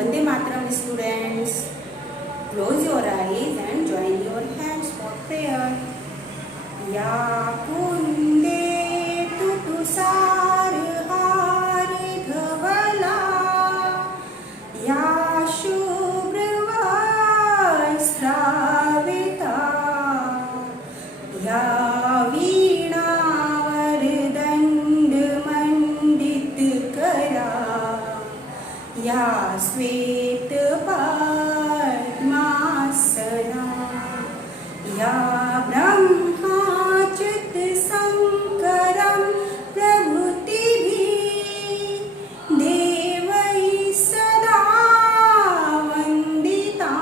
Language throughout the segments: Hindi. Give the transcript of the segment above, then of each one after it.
Vande Mataram students. Close your eyes and join your hands for prayer. Ya kunde tutu sar har dhavala. Ya shubhra vastravita. Ya veena vardand mandit kara. Ya श्वेत पद्मासना या ब्रह्माच्युत शंकरं प्रभृतिभिः देवैः सदा वन्दितां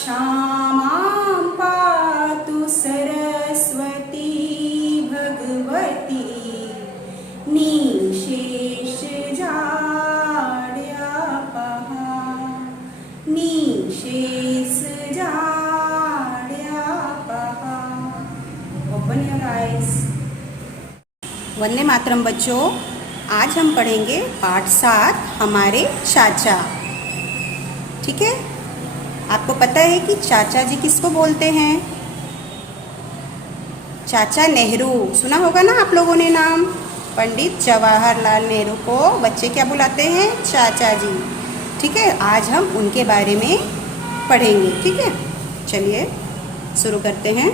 श्यामां पातु सरस्वती भगवती निशेष ओपन योर आइज। वंदे मातरम बच्चों, आज हम पढ़ेंगे पाठ 7 हमारे चाचा। ठीक है, आपको पता है कि चाचा जी किसको बोलते हैं? चाचा नेहरू। सुना होगा ना आप लोगों ने नाम। पंडित जवाहरलाल नेहरू को बच्चे क्या बुलाते हैं? चाचा जी। ठीक है, आज हम उनके बारे में पढ़ेंगे। ठीक है, चलिए शुरू करते हैं।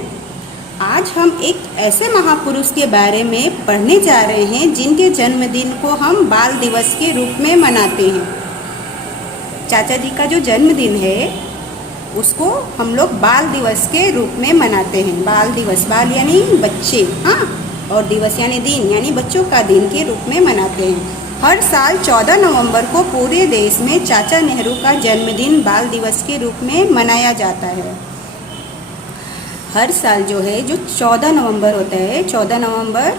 आज हम एक ऐसे महापुरुष के बारे में पढ़ने जा रहे हैं जिनके जन्मदिन को हम बाल दिवस के रूप में मनाते हैं। चाचा जी का जो जन्मदिन है उसको हम लोग बाल दिवस के रूप में मनाते हैं। बाल दिवस, बाल यानी बच्चे, हाँ, और दिवस यानी दिन, यानी बच्चों का दिन के रूप में मनाते हैं। हर साल 14 नवंबर को पूरे देश में चाचा नेहरू का जन्मदिन बाल दिवस के रूप में मनाया जाता है। हर साल जो है, जो 14 नवंबर होता है, 14 नवंबर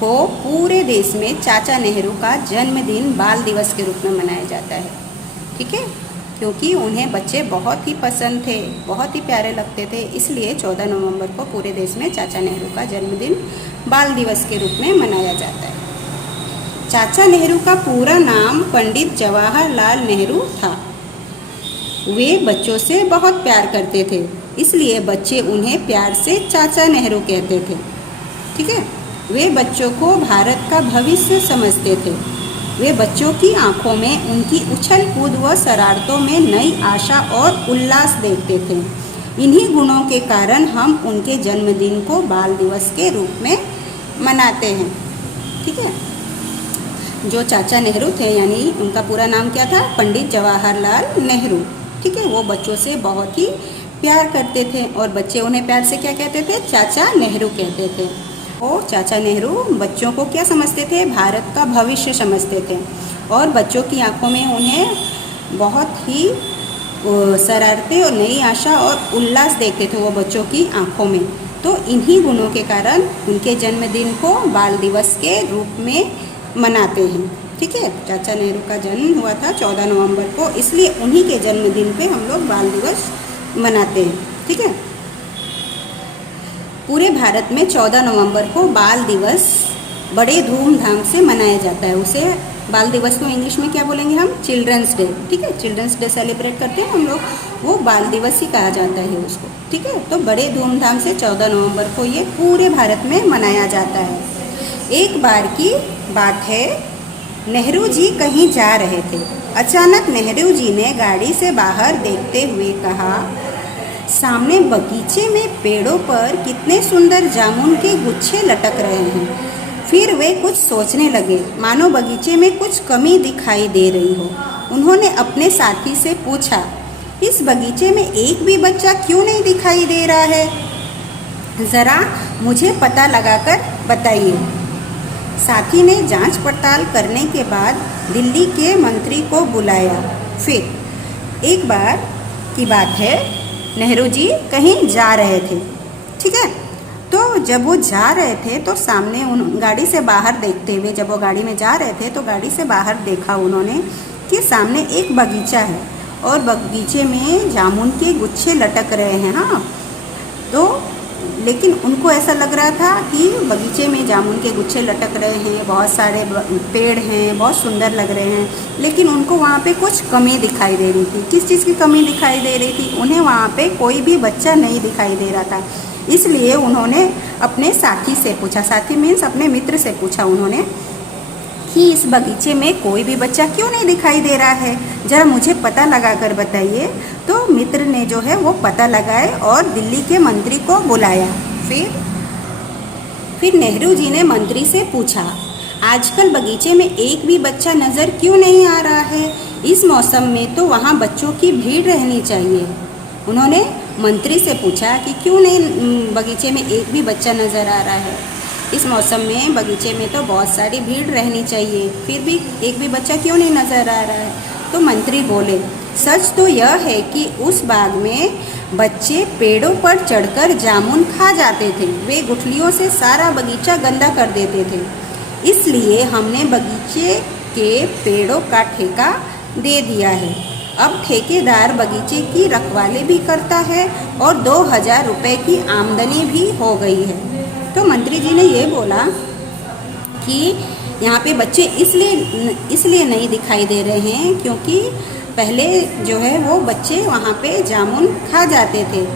को पूरे देश में चाचा नेहरू का जन्मदिन बाल दिवस के रूप में मनाया जाता है। ठीक है, क्योंकि उन्हें बच्चे बहुत ही पसंद थे, बहुत ही प्यारे लगते थे, इसलिए 14 नवंबर को पूरे देश में चाचा नेहरू का जन्मदिन बाल दिवस के रूप में मनाया जाता है। चाचा नेहरू का पूरा नाम पंडित जवाहरलाल नेहरू था। वे बच्चों से बहुत प्यार करते थे, इसलिए बच्चे उन्हें प्यार से चाचा नेहरू कहते थे। ठीक है, वे बच्चों को भारत का भविष्य समझते थे। वे बच्चों की आंखों में उनकी उछल कूद व शरारतों में नई आशा और उल्लास देखते थे। इन्हीं गुणों के कारण हम उनके जन्मदिन को बाल दिवस के रूप में मनाते हैं। ठीक है, जो चाचा नेहरू थे, यानी उनका पूरा नाम क्या था? पंडित जवाहरलाल नेहरू। ठीक है, वो बच्चों से बहुत ही प्यार करते थे और बच्चे उन्हें प्यार से क्या कहते थे? चाचा नेहरू कहते थे। और चाचा नेहरू बच्चों को क्या समझते थे? भारत का भविष्य समझते थे और बच्चों की आंखों में उन्हें बहुत ही शरारतें और नई आशा और उल्लास देखते थे वो बच्चों की आंखों में। तो इन्हीं गुणों के कारण उनके जन्मदिन को बाल दिवस के रूप में मनाते हैं। ठीक है, चाचा नेहरू का जन्म हुआ था 14 नवंबर को, इसलिए उन्हीं के जन्मदिन पे हम लोग बाल दिवस मनाते हैं। ठीक है, पूरे भारत में 14 नवंबर को बाल दिवस बड़े धूमधाम से मनाया जाता है। उसे बाल दिवस को इंग्लिश में क्या बोलेंगे हम? Children's day. ठीक है, चिल्ड्रंस डे सेलिब्रेट करते हैं हम लोग, वो बाल दिवस ही कहा जाता है उसको। ठीक है, तो बड़े धूमधाम से 14 नवंबर को ये पूरे भारत में मनाया जाता है। एक बार की बात है, नेहरू जी कहीं जा रहे थे। अचानक नेहरू जी ने गाड़ी से बाहर देखते हुए कहा, सामने बगीचे में पेड़ों पर कितने सुंदर जामुन के गुच्छे लटक रहे हैं। फिर वे कुछ सोचने लगे, मानो बगीचे में कुछ कमी दिखाई दे रही हो। उन्होंने अपने साथी से पूछा, इस बगीचे में एक भी बच्चा क्यों नहीं दिखाई दे रहा है? ज़रा मुझे पता लगाकर बताइए। साथी ने जांच पड़ताल करने के बाद दिल्ली के मंत्री को बुलाया। फिर एक बार की बात है, नेहरू जी कहीं जा रहे थे। ठीक है, तो जब वो जा रहे थे तो सामने गाड़ी से बाहर देखते हुए, जब वो गाड़ी में जा रहे थे तो गाड़ी से बाहर देखा उन्होंने कि सामने एक बगीचा है और बगीचे में जामुन के गुच्छे लटक रहे हैं। हाँ, तो लेकिन उनको ऐसा लग रहा था कि बगीचे में जामुन के गुच्छे लटक रहे हैं, बहुत सारे पेड़ हैं, बहुत सुंदर लग रहे हैं, लेकिन उनको वहाँ पे कुछ कमी दिखाई दे रही थी। किस चीज़ की कमी दिखाई दे रही थी? उन्हें वहाँ पे कोई भी बच्चा नहीं दिखाई दे रहा था। इसलिए उन्होंने अपने साथी से पूछा, साथी मीन्स अपने मित्र से पूछा उन्होंने कि इस बगीचे में कोई भी बच्चा क्यों नहीं दिखाई दे रहा है, ज़रा मुझे पता लगा कर बताइए। तो मित्र ने जो है वो पता लगाए और दिल्ली के मंत्री को बुलाया। फिर नेहरू जी ने मंत्री से पूछा, आजकल बगीचे में एक भी बच्चा नज़र क्यों नहीं आ रहा है? इस मौसम में तो वहाँ बच्चों की भीड़ रहनी चाहिए। उन्होंने मंत्री से पूछा कि क्यों नहीं बगीचे में एक भी बच्चा नज़र आ रहा है, इस मौसम में बगीचे में तो बहुत सारी भीड़ रहनी चाहिए, फिर भी एक भी बच्चा क्यों नहीं नज़र आ रहा है? तो मंत्री बोले, सच तो यह है कि उस बाग में बच्चे पेड़ों पर चढ़कर जामुन खा जाते थे। वे गुठलियों से सारा बगीचा गंदा कर देते थे, इसलिए हमने बगीचे के पेड़ों का ठेका दे दिया है। अब ठेकेदार बगीचे की रखवाली भी करता है और 2000 रुपये की आमदनी भी हो गई है। तो मंत्री जी ने ये बोला कि यहाँ पे बच्चे इसलिए नहीं दिखाई दे रहे हैं क्योंकि पहले जो है वो बच्चे वहाँ पे जामुन खा जाते थे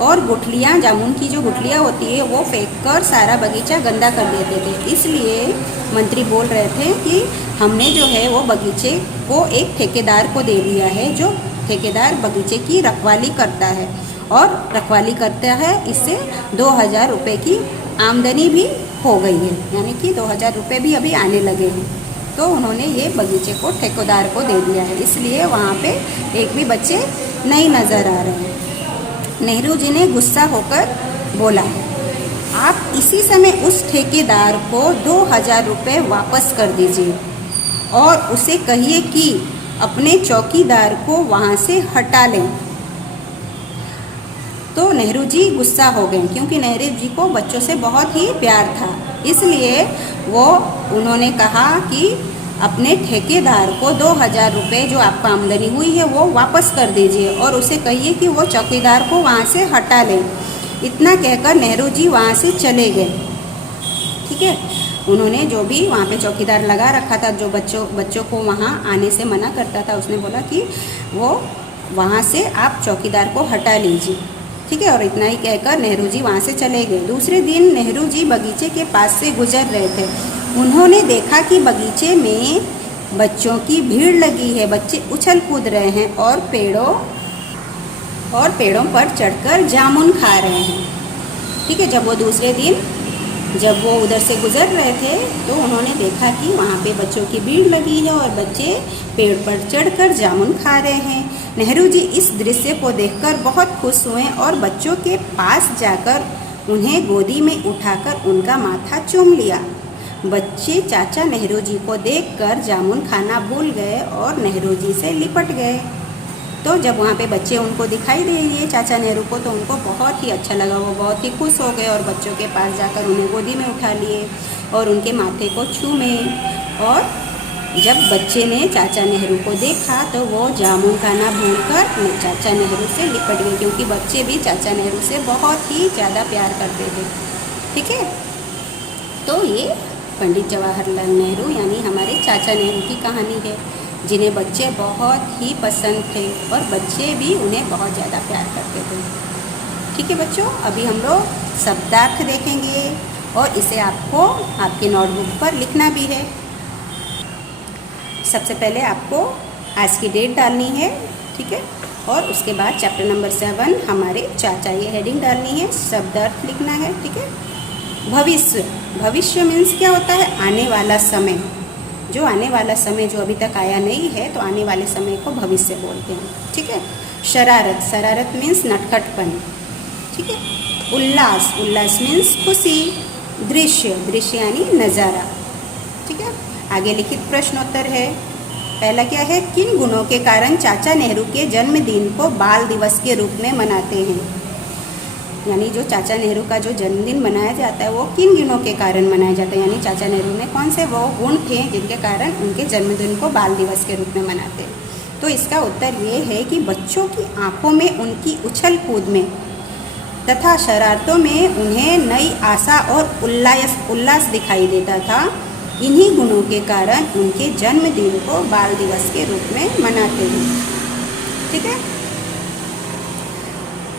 और गुठलियाँ, जामुन की जो गुठलियाँ होती है वो फेंक कर सारा बगीचा गंदा कर देते थे। इसलिए मंत्री बोल रहे थे कि हमने जो है वो बगीचे को एक ठेकेदार को दे दिया है, जो ठेकेदार बगीचे की रखवाली करता है और रखवाली करता है, इससे 2000 रुपये की आमदनी भी हो गई है, यानी कि 2000 रुपये भी अभी आने लगे हैं। तो उन्होंने ये बगीचे को ठेकेदार को दे दिया है, इसलिए वहाँ पे एक भी बच्चे नहीं नज़र आ रहे हैं। नेहरू जी ने गुस्सा होकर बोला, आप इसी समय उस ठेकेदार को 2000 रुपये वापस कर दीजिए और उसे कहिए कि अपने चौकीदार को वहाँ से हटा लें। तो नेहरू जी गुस्सा हो गए क्योंकि नेहरू जी को बच्चों से बहुत ही प्यार था, इसलिए उन्होंने कहा कि अपने ठेकेदार को 2000 रुपये जो आपको आमदनी हुई है वो वापस कर दीजिए और उसे कहिए कि वो चौकीदार को वहाँ से हटा लें। इतना कहकर नेहरू जी वहाँ से चले गए। ठीक है, उन्होंने जो भी वहाँ पे चौकीदार लगा रखा था, जो बच्चों को वहाँ आने से मना करता था, उसने बोला कि वो वहाँ से आप चौकीदार को हटा लीजिए। ठीक है, और इतना ही कहकर नेहरू जी वहाँ से चले गए। दूसरे दिन नेहरू जी बगीचे के पास से गुजर रहे थे। उन्होंने देखा कि बगीचे में बच्चों की भीड़ लगी है, बच्चे उछल कूद रहे हैं और पेड़ों पर चढ़कर जामुन खा रहे हैं। ठीक है, जब वो दूसरे दिन जब वो उधर से गुजर रहे थे तो उन्होंने देखा कि वहाँ पे बच्चों की भीड़ लगी है और बच्चे पेड़ पर चढ़कर जामुन खा रहे हैं। नेहरू जी इस दृश्य को देखकर बहुत खुश हुए और बच्चों के पास जाकर उन्हें गोदी में उठाकर उनका माथा चूम लिया। बच्चे चाचा नेहरू जी को देखकर जामुन खाना भूल गए और नेहरू जी से लिपट गए। तो जब वहाँ पे बच्चे उनको दिखाई दे दिए चाचा नेहरू को, तो उनको बहुत ही अच्छा लगा, वो बहुत ही खुश हो गए और बच्चों के पास जाकर उन्हें गोदी में उठा लिए और उनके माथे को छूमे। और जब बच्चे ने चाचा नेहरू को देखा तो वो जामुन खाना भूलकर चाचा नेहरू से लिपट गए, क्योंकि बच्चे भी चाचा नेहरू से बहुत ही ज़्यादा प्यार करते थे। ठीक है, तो ये पंडित जवाहरलाल नेहरू यानी हमारे चाचा नेहरू की कहानी है, जिन्हें बच्चे बहुत ही पसंद थे और बच्चे भी उन्हें बहुत ज़्यादा प्यार करते थे। ठीक है बच्चों, अभी हम लोग शब्दार्थ देखेंगे और इसे आपको आपके नोटबुक पर लिखना भी है। सबसे पहले आपको आज की डेट डालनी है, ठीक है, और उसके बाद चैप्टर नंबर 7 हमारे चाचा, ये हेडिंग डालनी है, शब्दार्थ लिखना है। ठीक है, भविष्य, भविष्य मीन्स क्या होता है? आने वाला समय, जो आने वाला समय जो अभी तक आया नहीं है, तो आने वाले समय को भविष्य बोलते हैं। ठीक है, शरारत, शरारत मीन्स नटखटपन। ठीक है, उल्लास, उल्लास मीन्स खुशी। दृश्य, दृश्य यानी नज़ारा। ठीक है, आगे लिखित प्रश्नोत्तर है। पहला क्या है? किन गुणों के कारण चाचा नेहरू के जन्मदिन को बाल दिवस के रूप में मनाते हैं? यानी जो चाचा नेहरू का जो जन्मदिन मनाया जाता है वो किन गुणों के कारण मनाया जाता है, यानी चाचा नेहरू में कौन से वो गुण थे जिनके कारण उनके जन्मदिन को बाल दिवस के रूप में मनाते हैं? तो इसका उत्तर ये है कि बच्चों की आंखों में, उनकी उछल कूद में तथा शरारतों में उन्हें नई आशा और उल्लास दिखाई देता था। इन्हीं गुणों के कारण उनके जन्मदिन को बाल दिवस के रूप में मनाते हैं। ठीक है,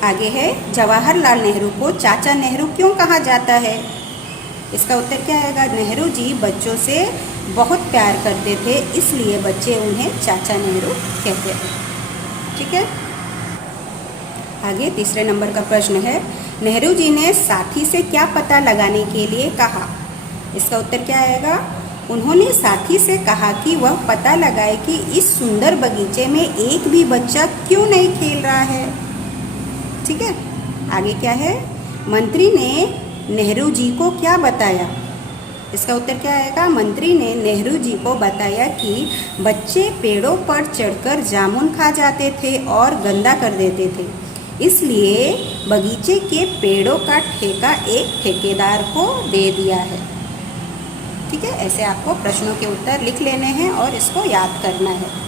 आगे है जवाहरलाल नेहरू को चाचा नेहरू क्यों कहा जाता है? इसका उत्तर क्या आएगा? नेहरू जी बच्चों से बहुत प्यार करते थे, इसलिए बच्चे उन्हें चाचा नेहरू कहते थे। ठीक है, आगे तीसरे नंबर का प्रश्न है, नेहरू जी ने साथी से क्या पता लगाने के लिए कहा? इसका उत्तर क्या आएगा? उन्होंने साथी से कहा कि वह पता लगाए कि इस सुंदर बगीचे में एक भी बच्चा क्यों नहीं खेल रहा है। ठीक है, आगे क्या है? मंत्री ने नेहरू जी को क्या बताया? इसका उत्तर क्या आएगा? मंत्री ने नेहरू जी को बताया कि बच्चे पेड़ों पर चढ़कर जामुन खा जाते थे और गंदा कर देते थे, इसलिए बगीचे के पेड़ों का ठेका एक ठेकेदार को दे दिया है। ठीक है, ऐसे आपको प्रश्नों के उत्तर लिख लेने हैं और इसको याद करना है।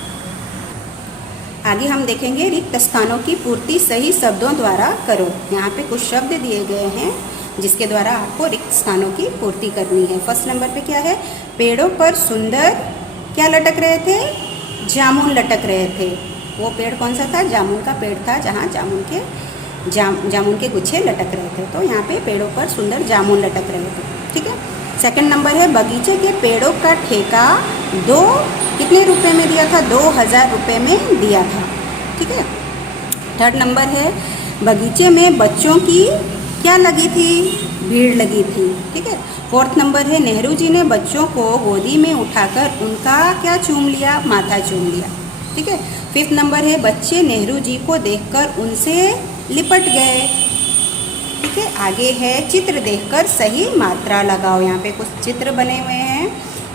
आगे हम देखेंगे रिक्त स्थानों की पूर्ति सही शब्दों द्वारा करो। यहाँ पे कुछ शब्द दिए गए हैं जिसके द्वारा आपको रिक्त स्थानों की पूर्ति करनी है। फर्स्ट नंबर पे क्या है? पेड़ों पर सुंदर क्या लटक रहे थे? जामुन लटक रहे थे। वो पेड़ कौन सा था? जामुन का पेड़ था, जहाँ जामुन के गुच्छे लटक रहे थे। तो यहाँ पे पेड़ों पर सुंदर जामुन लटक रहे थे। ठीक है, सेकंड नंबर है बगीचे के पेड़ों का ठेका कितने रुपए में दिया था? 2000 रुपये में दिया था। ठीक है, थर्ड नंबर है बगीचे में बच्चों की क्या लगी थी? भीड़ लगी थी। ठीक है, फोर्थ नंबर है नेहरू जी ने बच्चों को गोदी में उठाकर उनका क्या चूम लिया? माथा चूम लिया। ठीक है, फिफ्थ नंबर है बच्चे नेहरू जी को देखकर उनसे लिपट गए। ठीक है, आगे है चित्र देखकर सही मात्रा लगाओ। यहाँ पे कुछ चित्र बने हुए हैं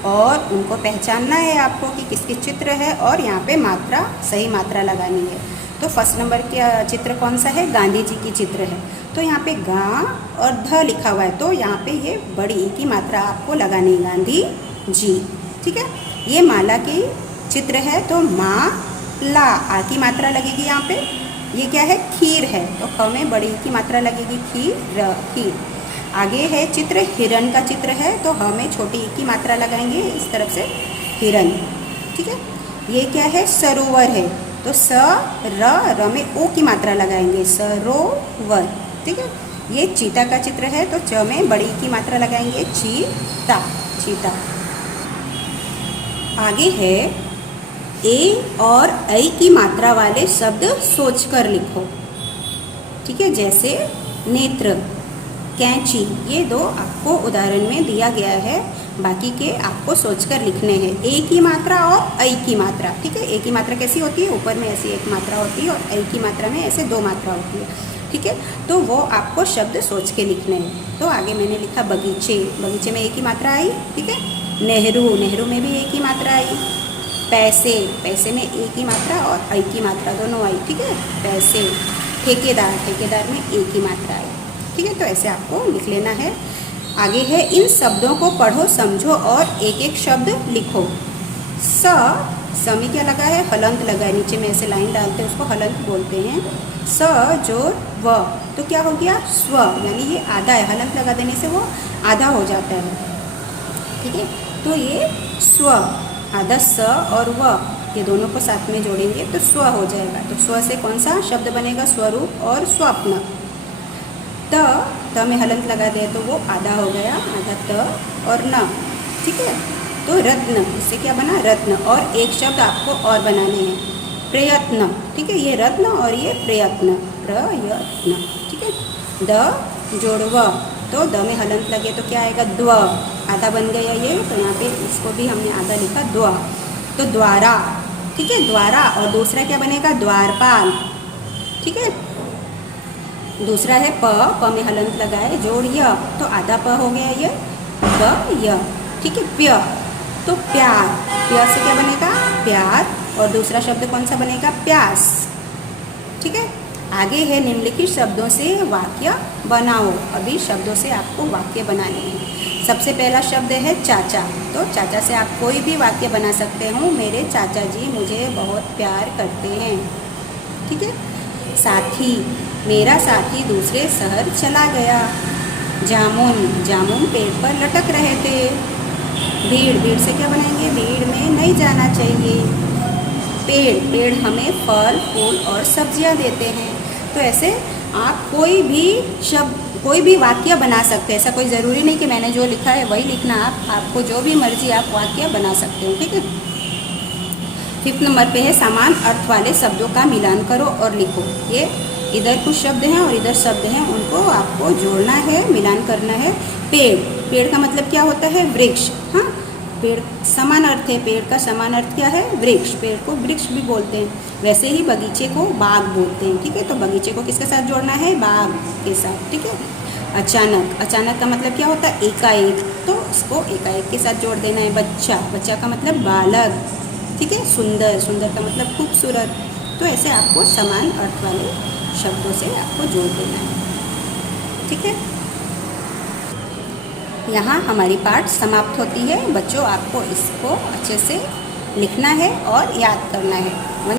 और उनको पहचानना है आपको कि किसके चित्र है और यहाँ पे मात्रा सही मात्रा लगानी है। तो फर्स्ट नंबर का चित्र कौन सा है? गांधी जी की चित्र है। तो यहाँ पे गा और ध लिखा हुआ है, तो यहाँ पे ये बड़ी ई की मात्रा आपको लगानी है, गांधी जी। ठीक है, ये माला की चित्र है, तो ला आ की मात्रा लगेगी यहाँ पे। ये क्या है? खीर है, तो ख में बड़ी की मात्रा लगेगी, खीर। आगे है चित्र हिरण का चित्र है, तो ह में छोटी ई की मात्रा लगाएंगे इस तरफ से, हिरण। ठीक है, ये क्या है? सरोवर है, तो र में ओ की मात्रा लगाएंगे, सरोवर। ठीक है, ये चीता का चित्र है, तो च में बड़ी की मात्रा लगाएंगे, चीता। आगे है ए और ऐ की मात्रा वाले शब्द सोचकर लिखो। ठीक है, जैसे नेत्र, कैंची, ये दो आपको उदाहरण में दिया गया है, बाकी के आपको सोचकर लिखने हैं। ए की मात्रा और ऐ की मात्रा। ठीक है, ए की मात्रा कैसी होती है? ऊपर में ऐसी एक मात्रा होती है और ऐ की मात्रा में ऐसे दो मात्रा होती है। ठीक है, तो वो आपको शब्द सोच के लिखने हैं। तो आगे मैंने लिखा बगीचे में ए की मात्रा आई। ठीक है, नेहरू में भी ए की मात्रा आई। पैसे में ए की मात्रा और ऐ की मात्रा दोनों आई। ठीक है, पैसे। ठेकेदार में ए की मात्रा आई। ठीक है, तो ऐसे आपको लिख लेना है। आगे है इन शब्दों को पढ़ो, समझो और एक एक शब्द लिखो। स में क्या लगा है? हलंत लगा है, नीचे में ऐसे लाइन डालते हैं उसको हलंत बोलते हैं। स जोड़ व, तो क्या हो गया? स्व, यानी ये आधा है, हलंत लगा देने से वो आधा हो जाता है। ठीक है, तो ये स्व, आधा स और व, ये दोनों को साथ में जोड़ेंगे तो स्व हो जाएगा। तो स्व से कौन सा शब्द बनेगा? स्वरूप और स्वप्न। त में हलंत लगा दिया तो वो आधा हो गया, आधा त और न। ठीक है, तो रत्न, इससे क्या बना? रत्न। और एक शब्द आपको और बनाने हैं, प्रयत्न। ठीक है, ये रत्न और ये प्रयत्न, प्रयत्न। ठीक है, द जोड़ व, तो द में हलंत लगे तो क्या आएगा? द्व, आधा बन गया ये, तो यहाँ पे इसको भी हमने आधा लिखा, द्व। तो द्वारा। ठीक है, द्वारा। और दूसरा क्या बनेगा? द्वारपाल। ठीक है, दूसरा है प में हलंत लगाए, जोड़ य, तो आधा प हो गया ये, प य। ठीक है, प्य, तो प्यार, प्य से क्या बनेगा? प्यार। और दूसरा शब्द कौन सा बनेगा? प्यास। ठीक है, आगे है निम्नलिखित शब्दों से वाक्य बनाओ। अभी शब्दों से आपको वाक्य बनाने हैं। सबसे पहला शब्द है चाचा, तो चाचा से आप कोई भी वाक्य बना सकते हो। मेरे चाचा जी मुझे बहुत प्यार करते हैं। ठीक है, साथी, मेरा साथी दूसरे शहर चला गया। जामुन, जामुन पेड़ पर लटक रहे थे। भीड़, भीड़ से क्या बनाएंगे? भीड़ में नहीं जाना चाहिए। पेड़, पेड़ हमें फल, फूल और सब्जियां देते हैं। तो ऐसे आप कोई भी शब्द, कोई भी वाक्य बना सकते हैं। ऐसा कोई ज़रूरी नहीं कि मैंने जो लिखा है वही लिखना। आपको जो भी मर्जी आप वाक्य बना सकते हो, ठीक है। 5th नंबर पे है समान अर्थ वाले शब्दों का मिलान करो और लिखो। ये इधर कुछ शब्द हैं और इधर शब्द हैं, उनको आपको जोड़ना है, मिलान करना है। पेड़, पेड़ का मतलब क्या होता है? वृक्ष। हाँ, पेड़ समान अर्थ है। पेड़ का समान अर्थ क्या है? वृक्ष। पेड़ को वृक्ष भी बोलते हैं। वैसे ही बगीचे को बाग बोलते हैं, ठीक है। तो बगीचे को किसके साथ जोड़ना है? बाग के साथ, ठीक है। अचानक, अचानक का मतलब क्या होता है? एकाएक, तो इसको एकाएक के साथ जोड़ देना है। बच्चा, बच्चा का मतलब बालक, ठीक है। सुंदर, सुंदर का मतलब खूबसूरत। तो ऐसे आपको समान अर्थ वाले शब्दों से आपको जोड़ देना है, ठीक है। यहाँ हमारी पाठ समाप्त होती है। बच्चों, आपको इसको अच्छे से लिखना है और याद करना है।